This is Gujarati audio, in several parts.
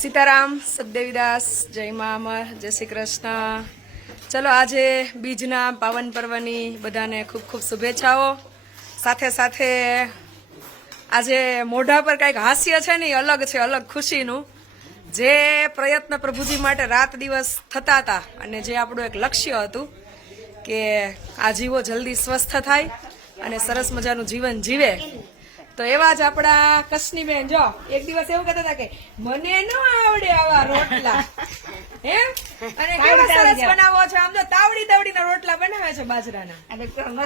સીતારામ, સદદેવીદાસ, જય મા અમર, જય શ્રી કૃષ્ણ. ચલો આજે બીજના પાવન પર્વની બધાને ખૂબ ખૂબ શુભેચ્છાઓ. સાથે સાથે આજે મોઢા પર કંઈક હાસ્ય છે ને, અલગ છે, અલગ ખુશીનું. જે પ્રયત્ન પ્રભુજી માટે રાત દિવસ થતા હતા અને જે આપણું એક લક્ષ્ય હતું કે આ જીવો જલ્દી સ્વસ્થ થાય અને સરસ મજાનું જીવન જીવે, તો એવા જ આપણા કશનીબેન જો એક દિવસ એવું કહેતા હતા કે મને ન આવડે આવા રોટલા, હે અને કેવા સરસ બનાવો છો. આમ તો તાવડી તાવડીના રોટલા બનાવે છે બાજરાના.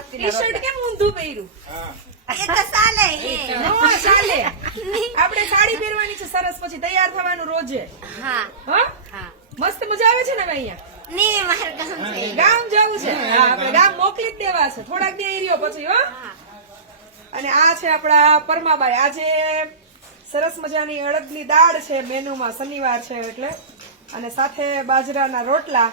ટી શર્ટ કેમ ઊંધું પહેર્યું? ચાલે, આપણે સાડી પહેરવાની છે સરસ, પછી તૈયાર થવાનું રોજે. મસ્ત મજા આવે છે ને અહીંયા. ગામ જવું છે, આપણે ગામ મોકલી જ દેવા છે થોડાક દી રહ્યો પછી. હો, અને આ છે આપણા પરમાબાઈ. આજે સરસ મજાની અડદની દાળ છે મેનુમાં, શનિવાર છે એટલે, અને સાથે બાજરાના રોટલા.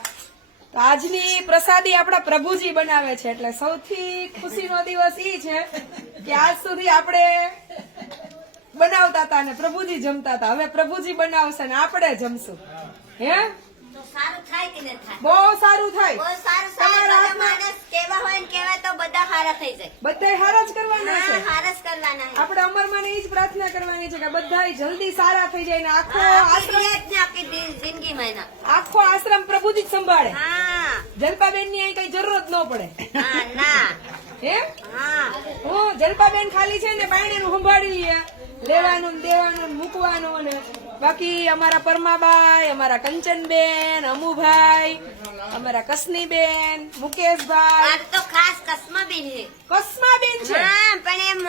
તો આજની પ્રસાદી આપણા પ્રભુજી બનાવે છે, એટલે સૌથી ખુશીનો દિવસ ઈ છે કે આજ સુધી આપણે બનાવતા હતા અને પ્રભુજી જમતા હતા. હવે પ્રભુજી બનાવશે ને આપણે જમશું. હે, સારું થાય કે ન થાય? બહુ સારું થાય. બહુ સારું થાય. માણસ કેવા હોય ને કેવા તો બધા હારા થઈ જાય. બધા હારા જ કરવાના છે. હારા જ કરવાના છે. આપણે અમરમાં એ જ પ્રાર્થના કરવાની છે કે બધા જલ્દી સારા થઈ જાય ને આખો આશ્રમ આપણી જિંદગીમાં આખો આશ્રમ પ્રભુજી જ સંભાળે. હા, જલપાબેન ની અહીં કઈ જરૂરત ન પડે. હા, ના, હે, હા, હું જલપાબેન ખાલી છે ને બાયણેનું સંભાળી લે, લેવાનું ને દેવાનું ને મૂકવાનું ને. બાકી અમારા પરમાબાઈ, અમારા કંચનબેન, અમુભાઈ, અમારા કસનીબેન, મુકેશભાઈ. આ તો ખાસ કસમાબેન છે. કસમાબેન છે. હા, પણ એમ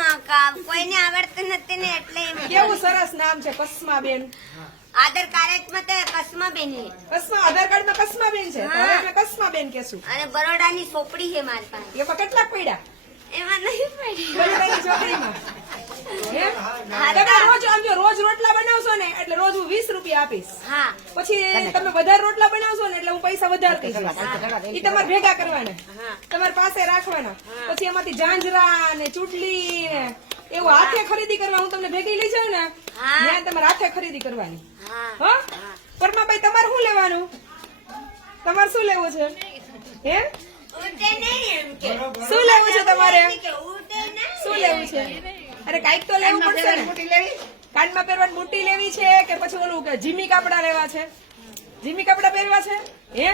કોઈને આવડતું નથી ને એટલે એમ. કેવું સરસ નામ છે કસમાબેન. આધાર કાર્ડમાં તો કસમાબેન છે. કસમા આધાર કાર્ડમાં કસમાબેન છે. તો હવે અમે કસમાબેન કહેશું. અને બરોડાની ચોપડી છે મારી પાસે. એમાં કેટલાક પડ્યા? એમાં નહીં પડી. બરોડાની ચોપડીમાં. હે? તમે રોજ આમ જો રોજ રોટલા બનાવશો ને એટલે રોજ હું 20 રૂપિયા આપીશ. હા, પછી તમે વધારે રોટલા બનાવશો ને એટલે હું પૈસા વધારે દઈશ. ઈ તમારે ભેગા કરવાના, તમારી પાસે રાખવાના. પછી એમાંથી જાંજરા ને ચૂટલી ને એવું હાથે ખરીદી કરવા હું તમને ભેગી લઈ જાઉં ને, ત્યાં તમારે હાથે ખરીદી કરવાની. હા, હા, પરમાભાઈ તમારે શું લેવાનું? તમારે શું લેવું છે? હે, ઉડે નહીં એમ કે. શું લેવું છે તમારે? ઉડે નહીં. શું લેવું છે? અરે કાંઈક તો લેવું પડશે ને. કાનમાં પહેરવાની બુટ્ટી લેવી છે કે પછી ઓલું કે જીમી કાપડા લેવા છે? જીમી કાપડા પહેરવા છે? હે,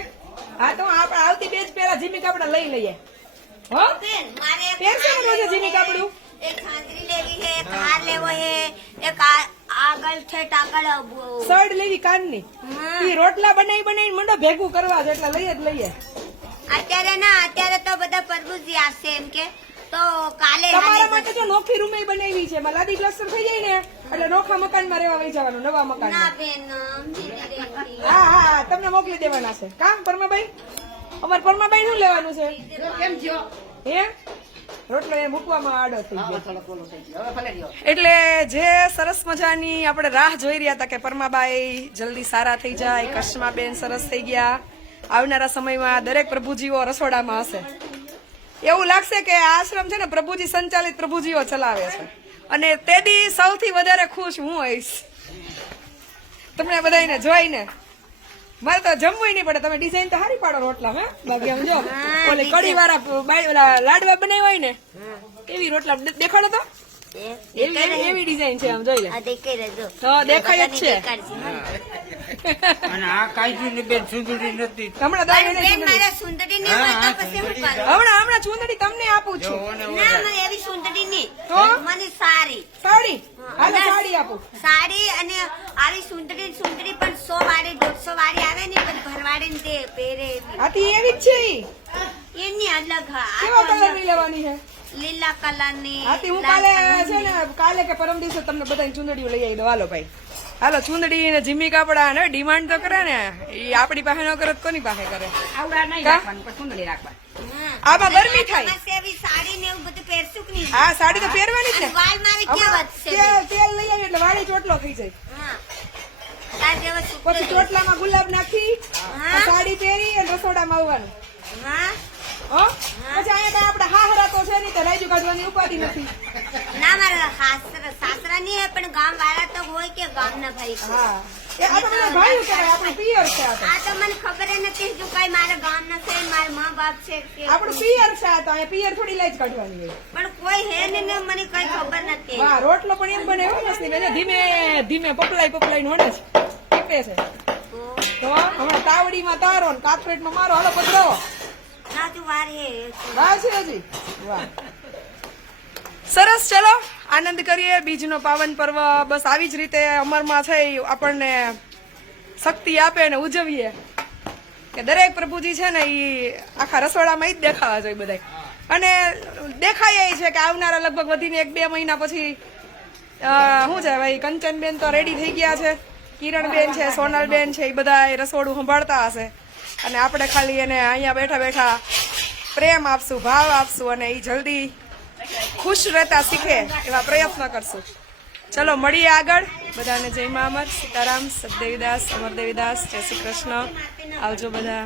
હા તો આપણે આવતી બેચ પહેલા જીમી કાપડા લઈ લઈએ. હો, બેન, મારે એક પહેરશે ને રોજે જીમી કાપડું? એક ખાંડરી લેવી છે, એક હાર લેવો છે, એક આગળ છે આગળ શર્ટ લેવી કાનની. ઈ રોટલા બનાવી મંડો ભેગું કરવા છે એટલે લઈએ જ લઈએ. અત્યારે તો બધા પરભુજી આવશે એમ કે, તો કાલે તમારા માટે જો નોખી રૂમે બનાવી છે, એમાં લાદી પ્લાસ્ટર થઈ જાય ને એટલે નોખા મકાનમાં રહેવા વહી જવાનું, નવા મકાન. ના બેન, બીજી હા હા, તમને મોકલી દેવાના છે. કામ પરમાભાઈ, અમારે પરમાભાઈ શું લેવાનું છે? કેમ થયો? હે, રોટલો એ મૂકવામાં આડો થઈ ગયો. એટલે જે સરસ મજાની આપણે રાહ જોઈ રહ્યા હતા કે પરમાબાઈ જલ્દી સારા થઈ જાય, કશ્માબેન સરસ થઈ ગયા. આવનારા સમયમાં દરેક પ્રભુજીઓ રસોડામાં હશે. એવું લાગશે કે આ આશ્રમ છે ને પ્રભુજી સંચાલિત પ્રભુજીઓ ચલાવે છે. અને તેથી સૌથી વધારે ખુશ હું હોઈશ તમને બધાને જોઈને. મારે તો જમવું નહીં પડે. તમે ડિઝાઇન તો સારી પાડો રોટલા. હે બાકી આમ જો ઓલે કઢી વાળા લાડવા બનાવ્યા હોય ને એવી રોટલા દેખાડો તો. એવી ડિઝાઇન છે, આમ જોઈ લે તો દેખાય જ છે. અને આ કાંઈ ની બેન સુંદરી નથી. મારે સુંદરી ને પછી હું કરું? હમણાં ચૂંદડી તમને આપું છું. ના, મને એવી સુંદરી નહીં, તો? મને સારી સાડી, હાલો સાડી આપું. સાડી અને આવી સુંદરી પણ 100 વાળી 150 વાળી આવે ને પછી ભરવાડે ને તે પહેરે એવી. આથી એવી જ છે ઈ. એની અલગ કેવા કલરની લેવાની છે? લીલા કલર ની. આથી હું કાલે છે ને કાલે કે પરમ દિવસે તમને બધાની ચૂંદડીઓ લઈ આવી દઉં. હાલો ભાઈ, હાલો ચૂંદડી ને જીમી કાપડા ને ડિમાન્ડ તો કરે ને, એ આપણી પાસે ન કરે તો કોની પાસે કરે? આવડા નહીં રાખવાનું, પણ સુંદરી રાખવા. આમાં ગરમી થાય. એવી સાડી ને એવું બધું પહેરશું કે નહીં? હા, સાડી તો પહેરવાની જ ને. વાળ મારે ક્યાં વધશે? તેલ લઈ આવી એટલે વાળી ચોટલો થઈ જાય. હા, તાર જેવો પછી છોકરો. ચોટલામાં ગુલાબ નાખી સાડી પહેરી અને રસોડામાં આવવાનું. હા, હો પછી અહીંયા કઈ આપણે હાહરા તો છે નહીં તો રાયજુ કાઢવાની ઉપાધિ નથી. ના મારા સાસરા નહીં હે પણ ગામ વાળા તો હોય કે ગામના ભાઈ છે. હા એ આ તો મને ભાઈ કહેવાય, આપણું પિયર છે આ તો. આ તો મને ખબર ય નથી જો કઈ મારા ગામના છે મારા મા બાપ છે કે આપણું પિયર છે આ તો, અહીંયા પિયર થોડી લાઈજ કાઢવાની હોય. પણ કોઈ હે ને મને કઈ ખબર નથી. હા રોટલો પણ એમ બને હો મસ્તી બેન, ધીમે ધીમે પપલાઈને હોડે છે, ટીપે છે. તો હમણાં તાવડીમાં તારો ને કાથપેટમાં મારો, હાલો પધરાવો. ના તું વાર હે વાહ છે હજી, વાહ. સરસ, ચલો આનંદ કરીએ બીજનો પાવન પર્વ. બસ આવી જ રીતે અમરમાં છે ઈ આપણને શક્તિ આપે ને ઉજવીએ કે દરેક પ્રભુજી છે ને ઈ આખા રસોડામાં જ દેખાવા જોઈએ બધા. અને દેખાય એ છે કે આવનારા લગભગ વધીને 1-2 મહિના પછી શું છે ભાઈ, કંચનબેન તો રેડી થઈ ગયા છે, કિરણબેન છે, સોનલબેન છે, એ બધા રસોડું સંભાળતા હશે અને આપણે ખાલી એને અહીંયા બેઠા બેઠા પ્રેમ આપશું, ભાવ આપશું અને એ જલ્દી ખુશ રહેતા શીખે એવા પ્રયત્ન કરશું. ચલો મળીએ આગળ. બધાને જય મા અમર, સીતારામ, સદદેવીદાસ, અમરદેવીદાસ, જય શ્રી કૃષ્ણ. આવજો બધા.